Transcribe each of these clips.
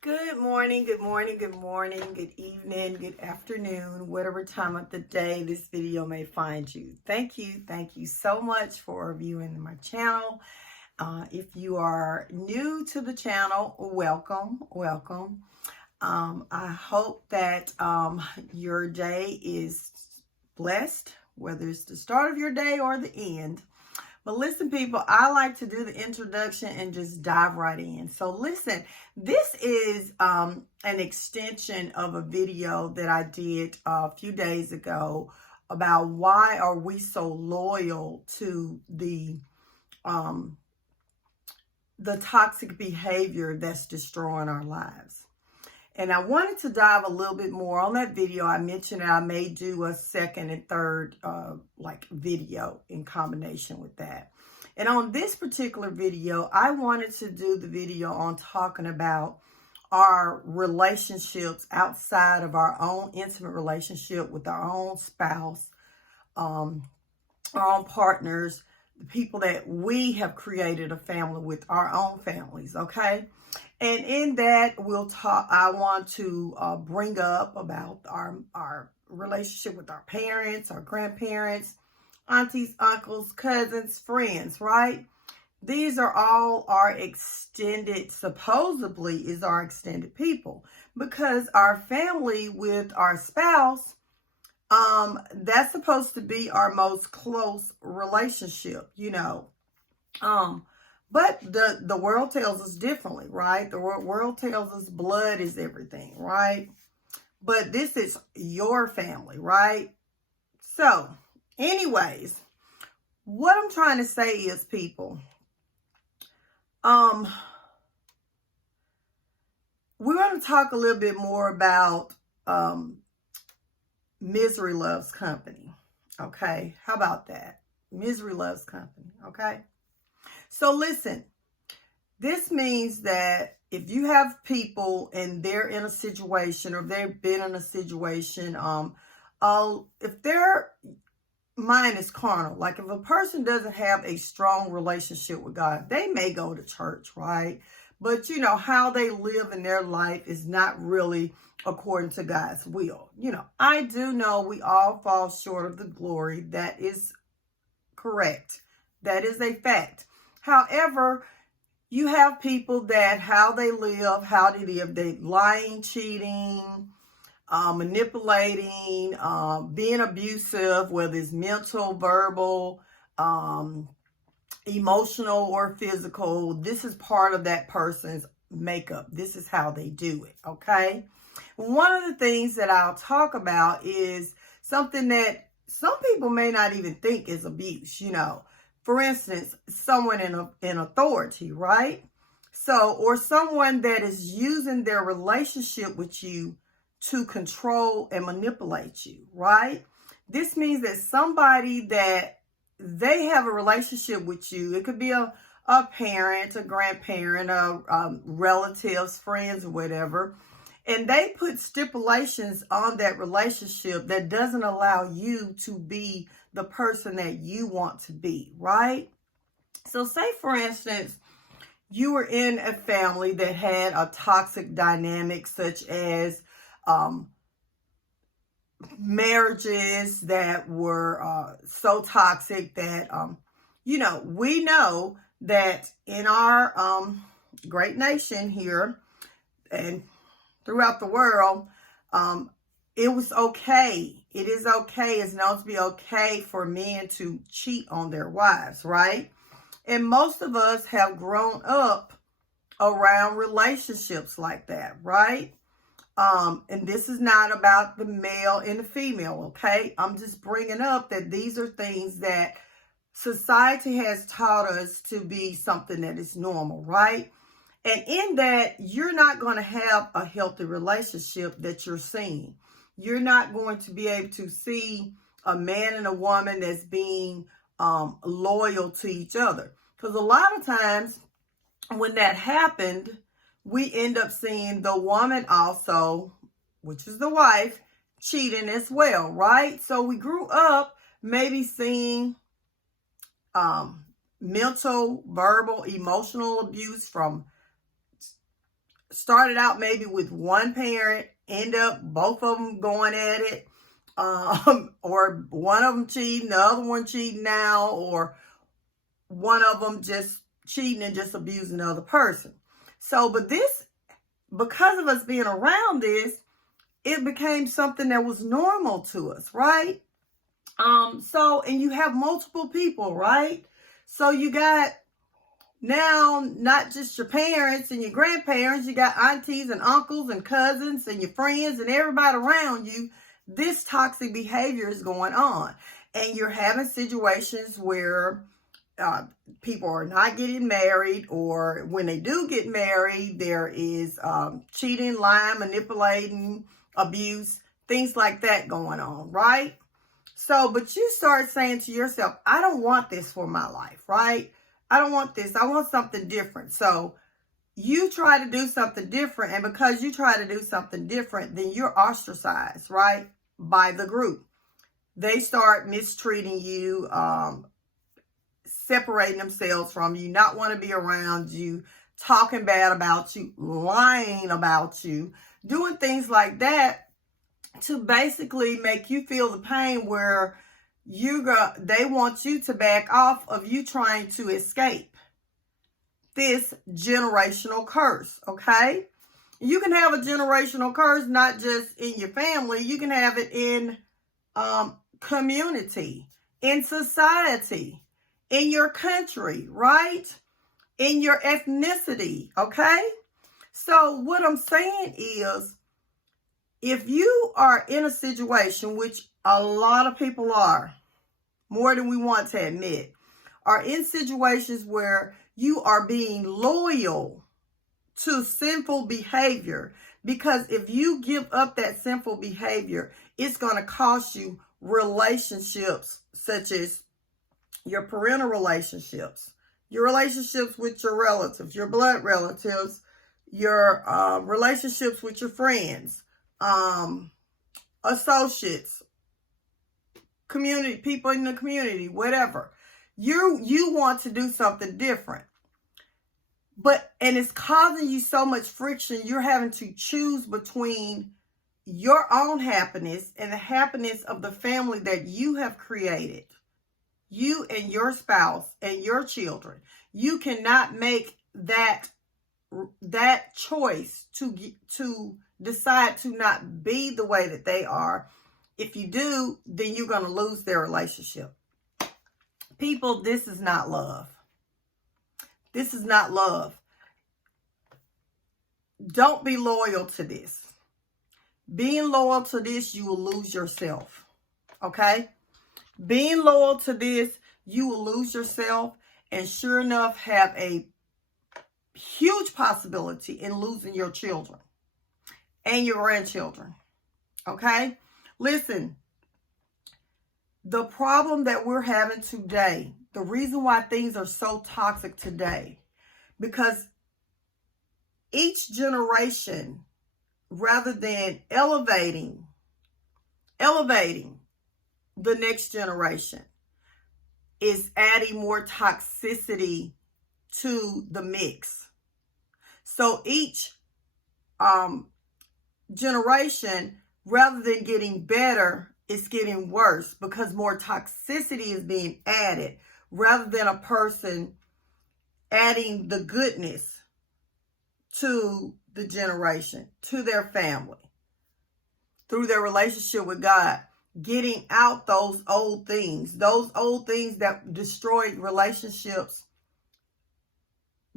Good morning, good morning, good morning, good evening, good afternoon, whatever time of the day this video may find you. Thank you so much for viewing my channel. If you are new to the channel, welcome. I hope that your day is blessed, whether it's the start of your day or the end. But listen, people, I like to do the introduction and just dive right in. So listen, this is an extension of a video that I did a few days ago about why are we so loyal to the toxic behavior that's destroying our lives. And I wanted to dive a little bit more on that video. I mentioned that I may do a second and third video in combination with that. And on this particular video, I wanted to do the video on talking about our relationships outside of our own intimate relationship with our own spouse, our own partners, the people that we have created a family with, our own families, okay? And in that, I want to bring up about our relationship with our parents, our grandparents, aunties, uncles, cousins, friends, right? These are all our extended, supposedly is our extended people, because our family with our spouse, that's supposed to be our most close relationship, But the world tells us differently, right? The world tells us blood is everything, right? But this is your family, right? So, anyways, what I'm trying to say is, people, we're going to talk a little bit more about misery loves company, okay? How about that? Misery loves company, okay? So listen, this means that if you have people and they're in a situation or they've been in a situation, if their mind is carnal, like if a person doesn't have a strong relationship with God, they may go to church, right? But how they live in their life is not really according to God's will. I do know we all fall short of the glory. That is correct. That is a fact. However, you have people that how they live, they lying, cheating, manipulating, being abusive, whether it's mental, verbal, emotional, or physical. This is part of that person's makeup. This is how they do it, okay? One of the things that I'll talk about is something that some people may not even think is abuse, For instance, someone in authority, right? So, or someone that is using their relationship with you to control and manipulate you, right? This means that somebody that they have a relationship with you, it could be a parent, a grandparent, relatives, friends, or whatever, and they put stipulations on that relationship that doesn't allow you to be the person that you want to be, right? So say, for instance, you were in a family that had a toxic dynamic, such as marriages that were so toxic that, we know that in our great nation here and throughout the world, it was okay. It is okay. It's known to be okay for men to cheat on their wives, right? And most of us have grown up around relationships like that, right? And this is not about the male and the female, okay? I'm just bringing up that these are things that society has taught us to be something that is normal, right? And in that, you're not going to have a healthy relationship that you're seeing. You're not going to be able to see a man and a woman that's being loyal to each other. Because a lot of times when that happened, we end up seeing the woman also, which is the wife, cheating as well, right? So we grew up maybe seeing mental, verbal, emotional abuse from started out maybe with one parent, end up both of them going at it, or one of them cheating, the other one cheating now, or one of them just cheating and just abusing the other person. So, but this, because of us being around this, it became something that was normal to us, right? So, and you have multiple people, right? So you got now not just your parents and your grandparents, you got aunties and uncles and cousins and your friends and everybody around you. This toxic behavior is going on. And you're having situations where people are not getting married, or when they do get married, there is cheating, lying, manipulating, abuse, things like that going on, right? So, but you start saying to yourself, I don't want this for my life, right? I don't want this. I want something different. So you try to do something different. And because you try to do something different, then you're ostracized, right? By the group. They start mistreating you, separating themselves from you, not want to be around you, talking bad about you, lying about you, doing things like that to basically make you feel the pain where they want you to back off of you trying to escape this generational curse, okay? You can have a generational curse not just in your family, you can have it in community, in society, in your country, right? In your ethnicity, okay? So what I'm saying is, if you are in a situation, which a lot of people are, more than we want to admit, are in situations where you are being loyal to sinful behavior, because if you give up that sinful behavior, it's going to cost you relationships such as your parental relationships, your relationships with your relatives, your blood relatives, your relationships with your friends, associates, community, people in the community, whatever. You want to do something different. And it's causing you so much friction, you're having to choose between your own happiness and the happiness of the family that you have created. You and your spouse and your children. You cannot make that choice to decide to not be the way that they are. If you do, then you're going to lose their relationship. People, this is not love. This is not love. Don't be loyal to this. Being loyal to this, you will lose yourself. Okay? Being loyal to this, you will lose yourself, and sure enough, have a huge possibility in losing your children and your grandchildren. Okay? Listen, the problem that we're having today, the reason why things are so toxic today, because each generation, rather than elevating the next generation, is adding more toxicity to the mix. So each generation, rather than getting better, is getting worse because more toxicity is being added, rather than a person adding the goodness to the generation, to their family, through their relationship with God, getting out those old things that destroyed relationships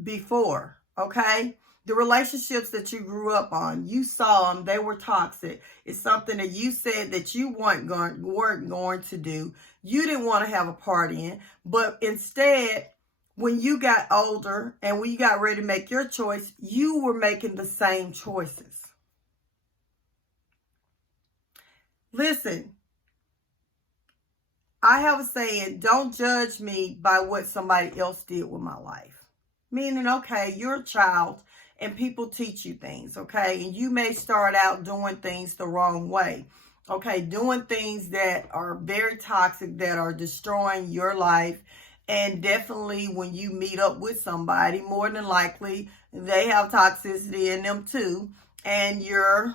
before, okay? The relationships that you grew up on, you saw them, they were toxic. It's something that you said that you weren't going to do. You didn't want to have a part in, but instead, when you got older and when you got ready to make your choice, you were making the same choices. Listen, I have a saying, don't judge me by what somebody else did with my life. Meaning, okay, you're a child and people teach you things, okay? And you may start out doing things the wrong way, okay? Doing things that are very toxic, that are destroying your life And definitely when you meet up with somebody, more than likely they have toxicity in them too. And you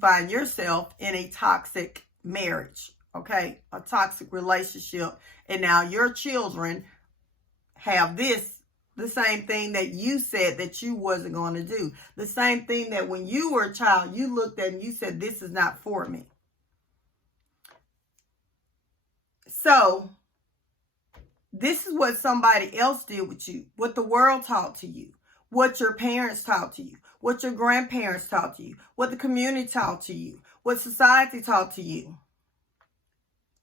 find yourself in a toxic marriage, okay? A toxic relationship. And now your children have the same thing that you said that you wasn't going to do. The same thing that when you were a child, you looked at and you said, this is not for me. So this is what somebody else did with you, what the world taught to you, what your parents taught to you, what your grandparents taught to you, what the community taught to you, what society taught to you.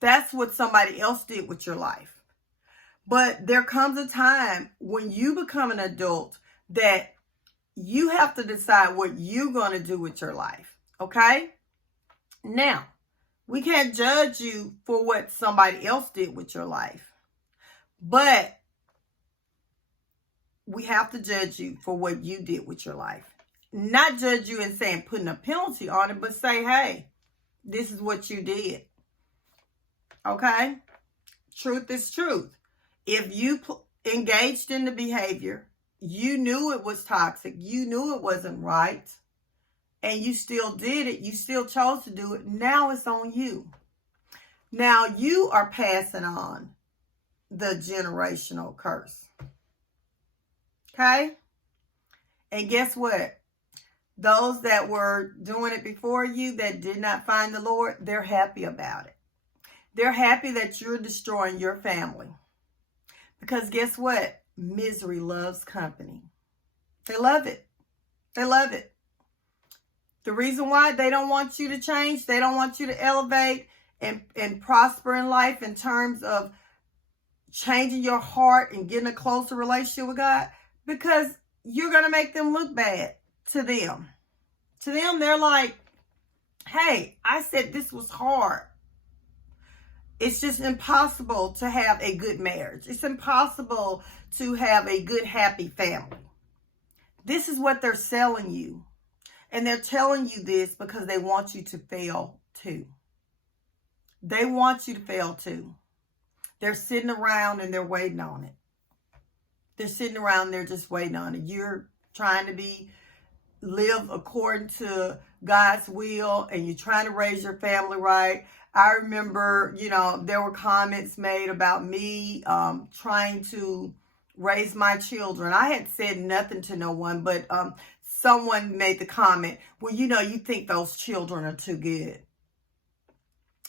That's what somebody else did with your life. But there comes a time when you become an adult that you have to decide what you're going to do with your life. Okay? Now, we can't judge you for what somebody else did with your life. But we have to judge you for what you did with your life. Not judge you and saying putting a penalty on it, but say, hey, this is what you did. Okay? Truth is truth. If you engaged in the behavior, you knew it was toxic, you knew it wasn't right, and you still did it, you still chose to do it, now it's on you. Now you are passing on the generational curse. Okay? And guess what? Those that were doing it before you that did not find the Lord, they're happy about it. They're happy that you're destroying your family. Because guess what? Misery loves company. They love it. They love it. The reason why they don't want you to change, they don't want you to elevate and prosper in life in terms of changing your heart and getting a closer relationship with God, because you're going to make them look bad to them. To them, they're like, hey, I said this was hard. It's just impossible to have a good marriage. It's impossible to have a good, happy family. This is what they're selling you. And they're telling you this because they want you to fail too. They want you to fail too. They're sitting around and they're waiting on it. They're sitting around and they're just waiting on it. You're trying to live according to God's will, and you're trying to raise your family right. I remember, there were comments made about me trying to raise my children. I had said nothing to no one, but someone made the comment, well, you think those children are too good.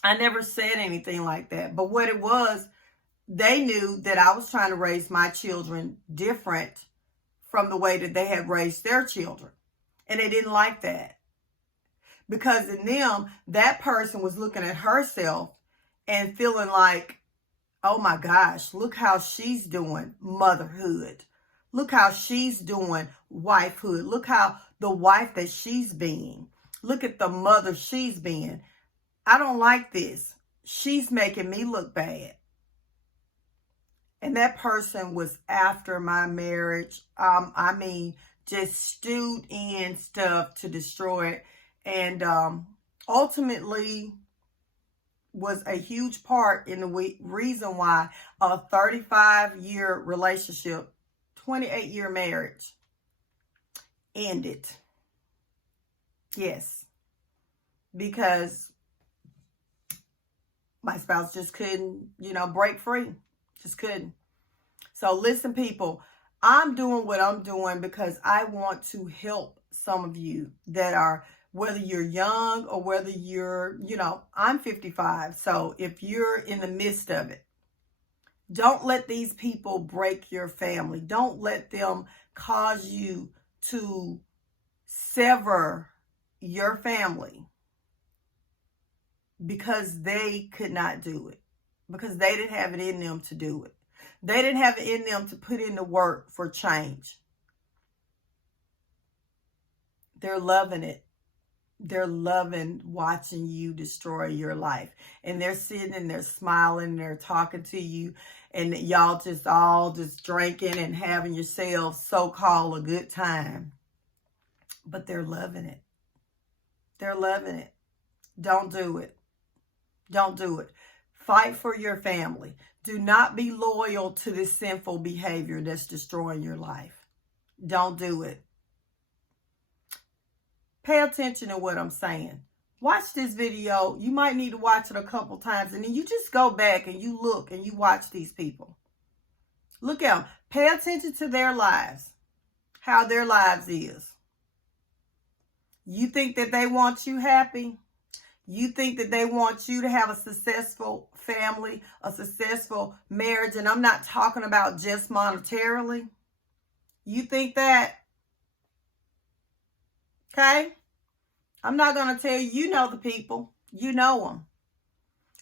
I never said anything like that. But what it was, they knew that I was trying to raise my children different from the way that they had raised their children. And they didn't like that. Because in them, that person was looking at herself and feeling like, oh my gosh, look how she's doing motherhood. Look how she's doing wifehood. Look how the wife that she's being. Look at the mother she's being. I don't like this. She's making me look bad. And that person was after my marriage. Just stewed in stuff to destroy it. And ultimately was a huge part in the reason why a 35-year relationship, 28-year marriage ended. Yes. Because my spouse just couldn't, break free. Just couldn't. So listen, people, I'm doing what I'm doing because I want to help some of you that are, whether you're young or whether you're, I'm 55. So if you're in the midst of it, don't let these people break your family. Don't let them cause you to sever your family because they could not do it, because they didn't have it in them to do it. They didn't have it in them to put in the work for change. They're loving it. They're loving watching you destroy your life. And they're sitting and they're smiling, they're talking to you, and y'all just all just drinking and having yourselves so-called a good time. But they're loving it. They're loving it. Don't do it. Don't do it. Fight for your family. Do not be loyal to this sinful behavior that's destroying your life. Don't do it. Pay attention to what I'm saying. Watch this video. You might need to watch it a couple times, and then you just go back and you look and you watch these people. Look at them. Pay attention to their lives, how their lives is. You think that they want you happy? You think that they want you to have a successful family, a successful marriage, and I'm not talking about just monetarily. You think that? Okay? I'm not going to tell you, you know the people. You know them.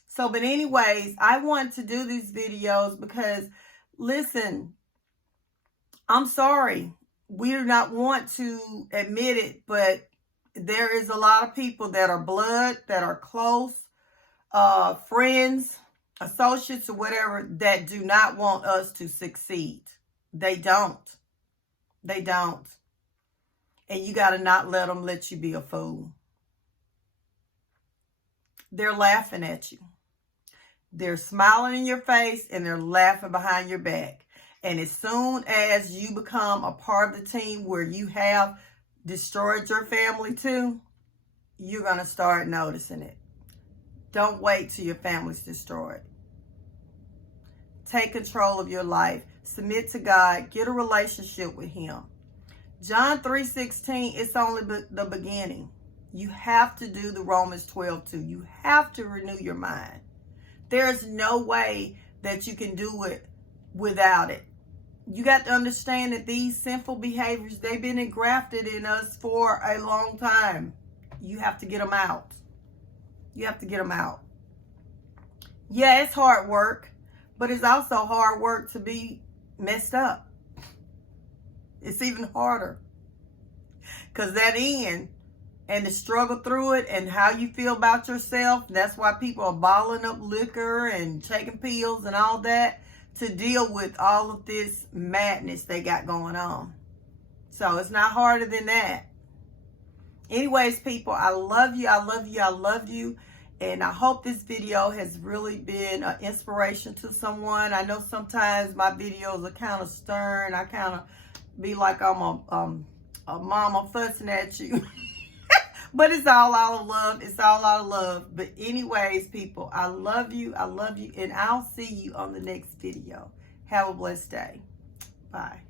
So, but anyways, I want to do these videos because, listen, I'm sorry. We do not want to admit it, but there is a lot of people that are blood, that are close, friends, associates, or whatever, that do not want us to succeed. They don't. They don't. And you got to not let them let you be a fool. They're laughing at you. They're smiling in your face and they're laughing behind your back. And as soon as you become a part of the team where you have destroyed your family too, you're going to start noticing it. Don't wait till your family's destroyed. Take control of your life. Submit to God. Get a relationship with Him. John 3:16, it's only the beginning. You have to do the Romans 12:2. You have to renew your mind. There's no way that you can do it without it. You got to understand that these sinful behaviors, they've been engrafted in us for a long time. You have to get them out. You have to get them out. Yeah, it's hard work, but it's also hard work to be messed up. It's even harder. Because that end and the struggle through it and how you feel about yourself, that's why people are bottling up liquor and taking pills and all that to deal with all of this madness they got going on. So it's not harder than that. Anyways, people, I love you. I love you. I love you. And I hope this video has really been an inspiration to someone. I know sometimes my videos are kind of stern. I kind of be like I'm a mama fussing at you. But it's all out of love. It's all out of love. But anyways, people, I love you. I love you. And I'll see you on the next video. Have a blessed day. Bye.